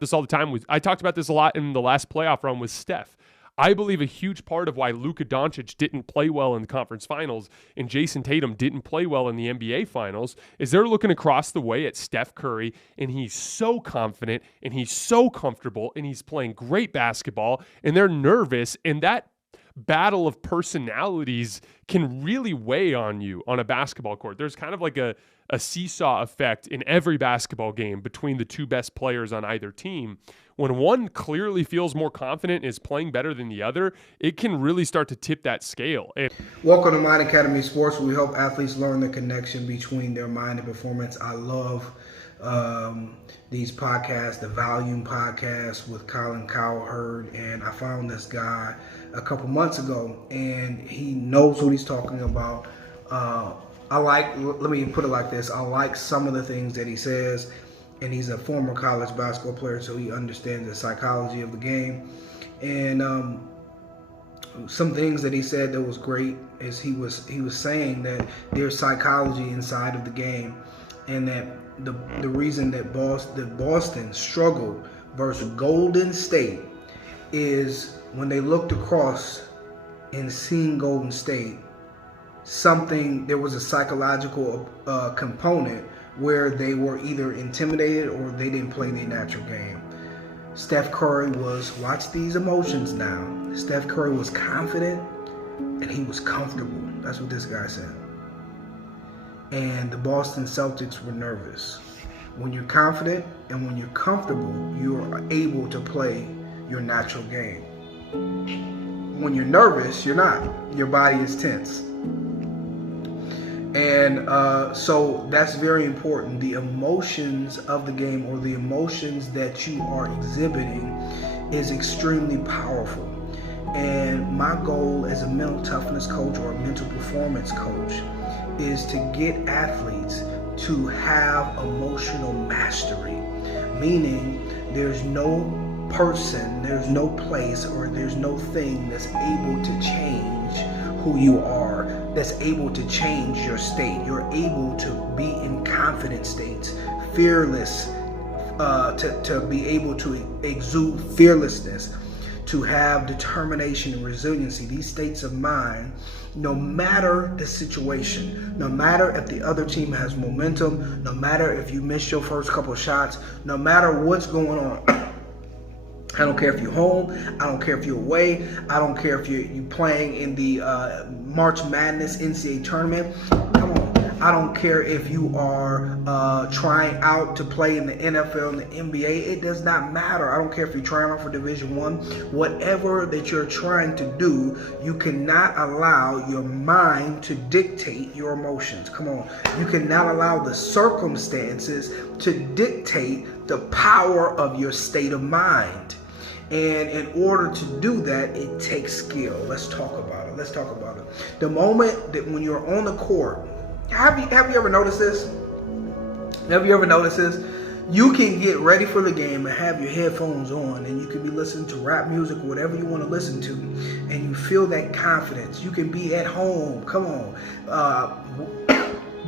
this all the time. I talked about this a lot in the last playoff run with Steph. I believe a huge part of why Luka Doncic didn't play well in the conference finals and Jason Tatum didn't play well in the NBA finals is they're looking across the way at Steph Curry, and he's so confident and he's so comfortable and he's playing great basketball, and they're nervous, and that battle of personalities can really weigh on you on a basketball court. There's kind of like a seesaw effect in every basketball game between the two best players on either team. When one clearly feels more confident and is playing better than the other, it can really start to tip that scale. Welcome to Mind Academy Sports, where we help athletes learn the connection between their mind and performance. I love these podcasts, the Volume podcast with Colin Cowherd, and I found this guy a couple months ago, and he knows what he's talking about. Let me put it like this, I like some of the things that he says, and he's a former college basketball player, so he understands the psychology of the game. And some things that he said that was great is he was saying that there's psychology inside of the game, and that the reason that Boston struggled versus Golden State is when they looked across and seen Golden State, there was a psychological component where they were either intimidated or they didn't play their natural game. Steph Curry watch these emotions now. Steph Curry was confident and he was comfortable. That's what this guy said. And the Boston Celtics were nervous. When you're confident and when you're comfortable, you're able to play your natural game. When you're nervous, you're not. Your body is tense. And so that's very important. The emotions of the game, or the emotions that you are exhibiting, is extremely powerful. And my goal as a mental toughness coach or a mental performance coach is to get athletes to have emotional mastery, meaning there's no person, there's no place, or there's no thing that's able to change who you are, that's able to change your state. You're able to be in confident states, fearless, to be able to exude fearlessness, to have determination and resiliency. These states of mind, no matter the situation, no matter if the other team has momentum, no matter if you miss your first couple shots, no matter what's going on. I don't care if you're home. I don't care if you're away. I don't care if you're playing in the March Madness NCAA tournament. Come on. I don't care if you are trying out to play in the NFL and the NBA. It does not matter. I don't care if you're trying out for Division I. Whatever that you're trying to do, you cannot allow your mind to dictate your emotions. Come on. You cannot allow the circumstances to dictate the power of your state of mind. And in order to do that, it takes skill. Let's talk about it. The moment that when you're on the court, have you ever noticed this? You can get ready for the game and have your headphones on, and you can be listening to rap music, whatever you want to listen to, and you feel that confidence. You can be at home,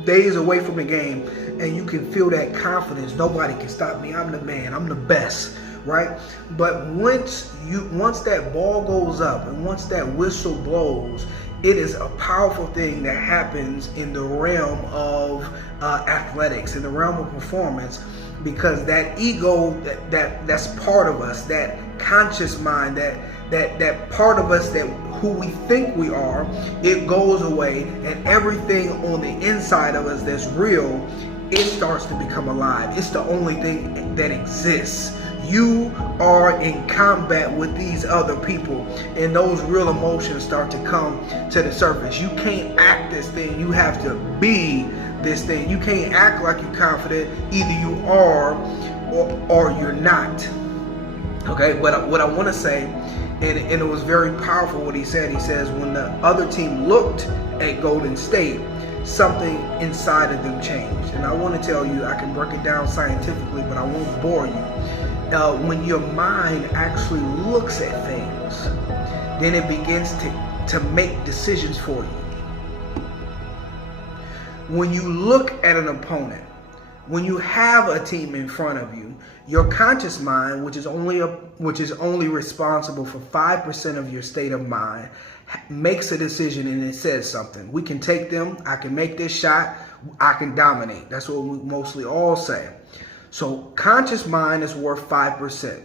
days away from the game, and you can feel that confidence. Nobody can stop me. I'm the man. I'm the best. Right? But once that ball goes up and once that whistle blows, it is a powerful thing that happens in the realm of athletics, in the realm of performance, because that ego, that's part of us, that conscious mind, that part of us, that who we think we are, it goes away, and everything on the inside of us that's real, it starts to become alive. It's the only thing that exists. You are in combat with these other people, and those real emotions start to come to the surface. You can't act this thing. You have to be this thing. You can't act like you're confident. Either you are or you're not. Okay, but what I want to say, and it was very powerful what he said. He says when the other team looked at Golden State, something inside of them changed. And I want to tell you, I can break it down scientifically, but I won't bore you. When your mind actually looks at things, then it begins to make decisions for you. When you look at an opponent, when you have a team in front of you, your conscious mind, which is only responsible for 5% of your state of mind, makes a decision and it says something. We can take them. I can make this shot. I can dominate. That's what we mostly all say. So conscious mind is worth 5%.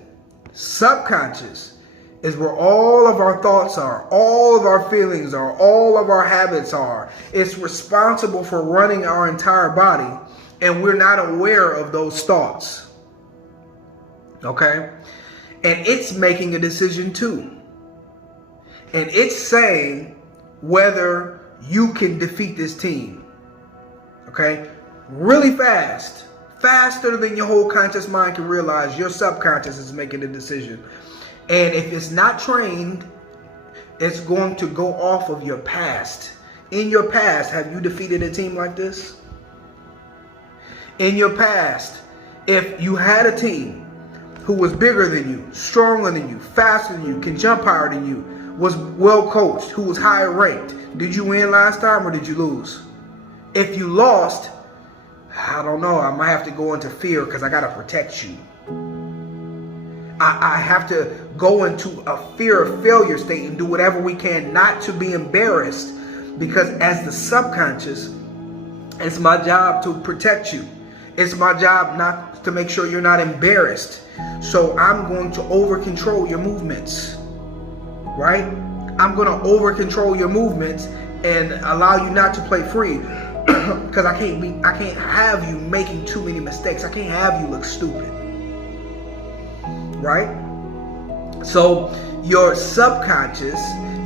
Subconscious is where all of our thoughts are, all of our feelings are, all of our habits are. It's responsible for running our entire body, and we're not aware of those thoughts. Okay? And it's making a decision too. And it's saying whether you can defeat this team. Okay? Really fast. Faster than your whole conscious mind can realize, your subconscious is making the decision. And if it's not trained, it's going to go off of your past. In your past, have you defeated a team like this? In your past, if you had a team who was bigger than you, stronger than you, faster than you, can jump higher than you, was well coached, who was higher ranked, did you win last time or did you lose? If you lost, I don't know, I might have to go into fear because I got to protect you. I have to go into a fear of failure state and do whatever we can not to be embarrassed, because as the subconscious, it's my job to protect you. It's my job not to make sure you're not embarrassed. So I'm going to over control your movements, right? I'm going to over control your movements and allow you not to play free, because I can't have you making too many mistakes. I can't have you look stupid. Right? So your subconscious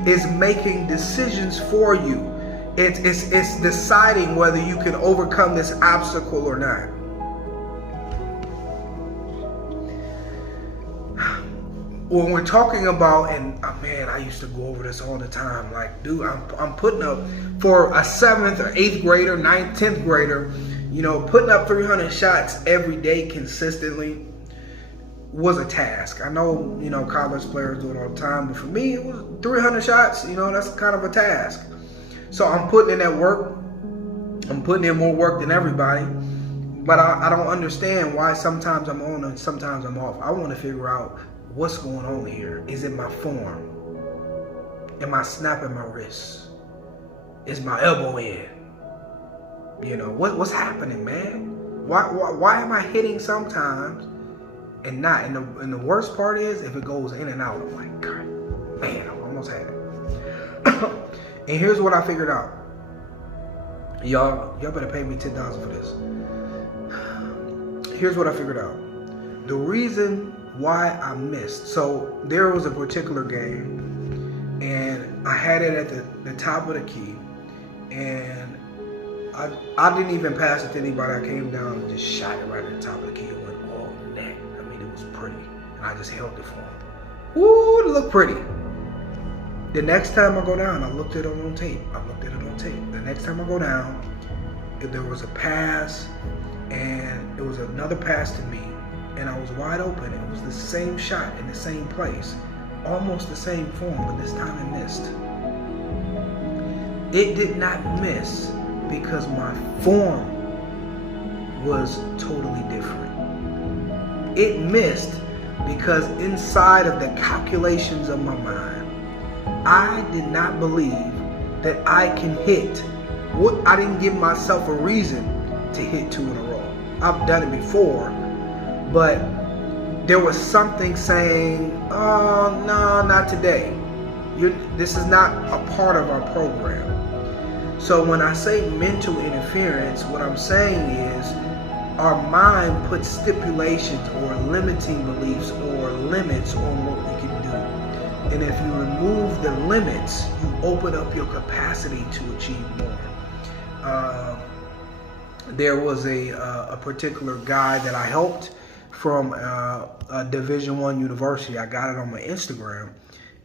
is making decisions for you. It's deciding whether you can overcome this obstacle or not. When we're talking about, and man, I used to go over this all the time. Like, dude, I'm putting up, for a 7th or 8th grader, 9th, 10th grader, putting up 300 shots every day consistently was a task. I know, college players do it all the time, but for me, it was 300 shots. That's kind of a task. So I'm putting in that work. I'm putting in more work than everybody, but I don't understand why sometimes I'm on and sometimes I'm off. I want to figure out what's going on here. Is it my form? Am I snapping my wrist? Is my elbow in? What's happening, man? Why am I hitting sometimes and not? And the worst part is if it goes in and out. I'm like, God, man, I almost had it. And here's what I figured out. Y'all better pay me $10,000 for this. Here's what I figured out. The reason why I missed. So there was a particular game, and I had it at the top of the key, and I didn't even pass it to anybody. I came down and just shot it right at the top of the key. It went all net. I mean, it was pretty, and I just held it for him. Ooh, it looked pretty. The next time I go down, I looked at it on tape. The next time I go down, there was a pass, and it was another pass to me, and I was wide open. It was the same shot in the same place, almost the same form, but this time it missed. It did not miss because my form was totally different. It missed because inside of the calculations of my mind, I did not believe that I can hit. I didn't give myself a reason to hit 2 in a row. I've done it before, but there was something saying, oh, no, not today. This is not a part of our program. So when I say mental interference, what I'm saying is our mind puts stipulations or limiting beliefs or limits on what we can do. And if you remove the limits, you open up your capacity to achieve more. There was a particular guy that I helped from a Division I university. I got it on my Instagram,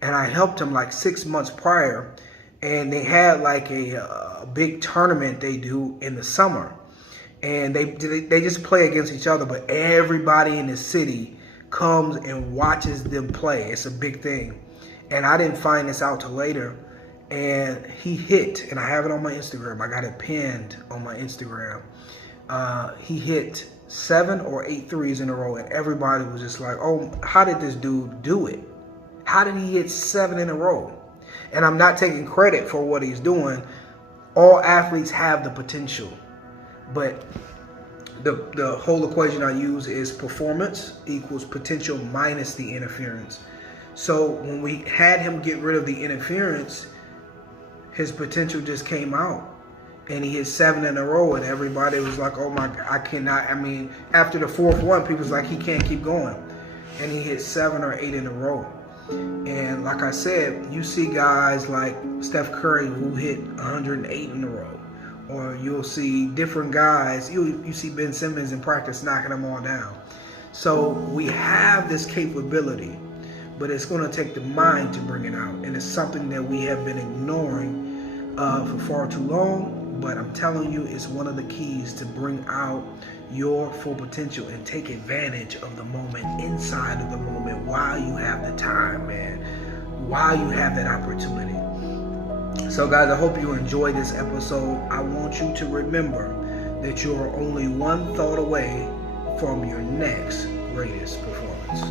and I helped him like 6 months prior, and they had like a big tournament they do in the summer, and they just play against each other, but everybody in the city comes and watches them play. It's a big thing. And I didn't find this out till later, and he hit, and I have it on my Instagram. I got it pinned on my Instagram. he hit 7 or 8 threes in a row, and everybody was just like, oh, how did this dude do it? How did he hit 7 in a row? And I'm not taking credit for what he's doing. All athletes have the potential, but the whole equation I use is performance equals potential minus the interference. So when we had him get rid of the interference, his potential just came out. And he hit 7 in a row, and everybody was like, oh my God, I cannot. I mean, after the 4th one, people was like, he can't keep going. And he hit 7 or 8 in a row. And like I said, you see guys like Steph Curry who hit 108 in a row. Or you'll see different guys. You see Ben Simmons in practice knocking them all down. So we have this capability, but it's going to take the mind to bring it out. And it's something that we have been ignoring for far too long. But I'm telling you, it's one of the keys to bring out your full potential and take advantage of the moment, inside of the moment, while you have the time, man, while you have that opportunity. So guys, I hope you enjoyed this episode. I want you to remember that you're only one thought away from your next greatest performance.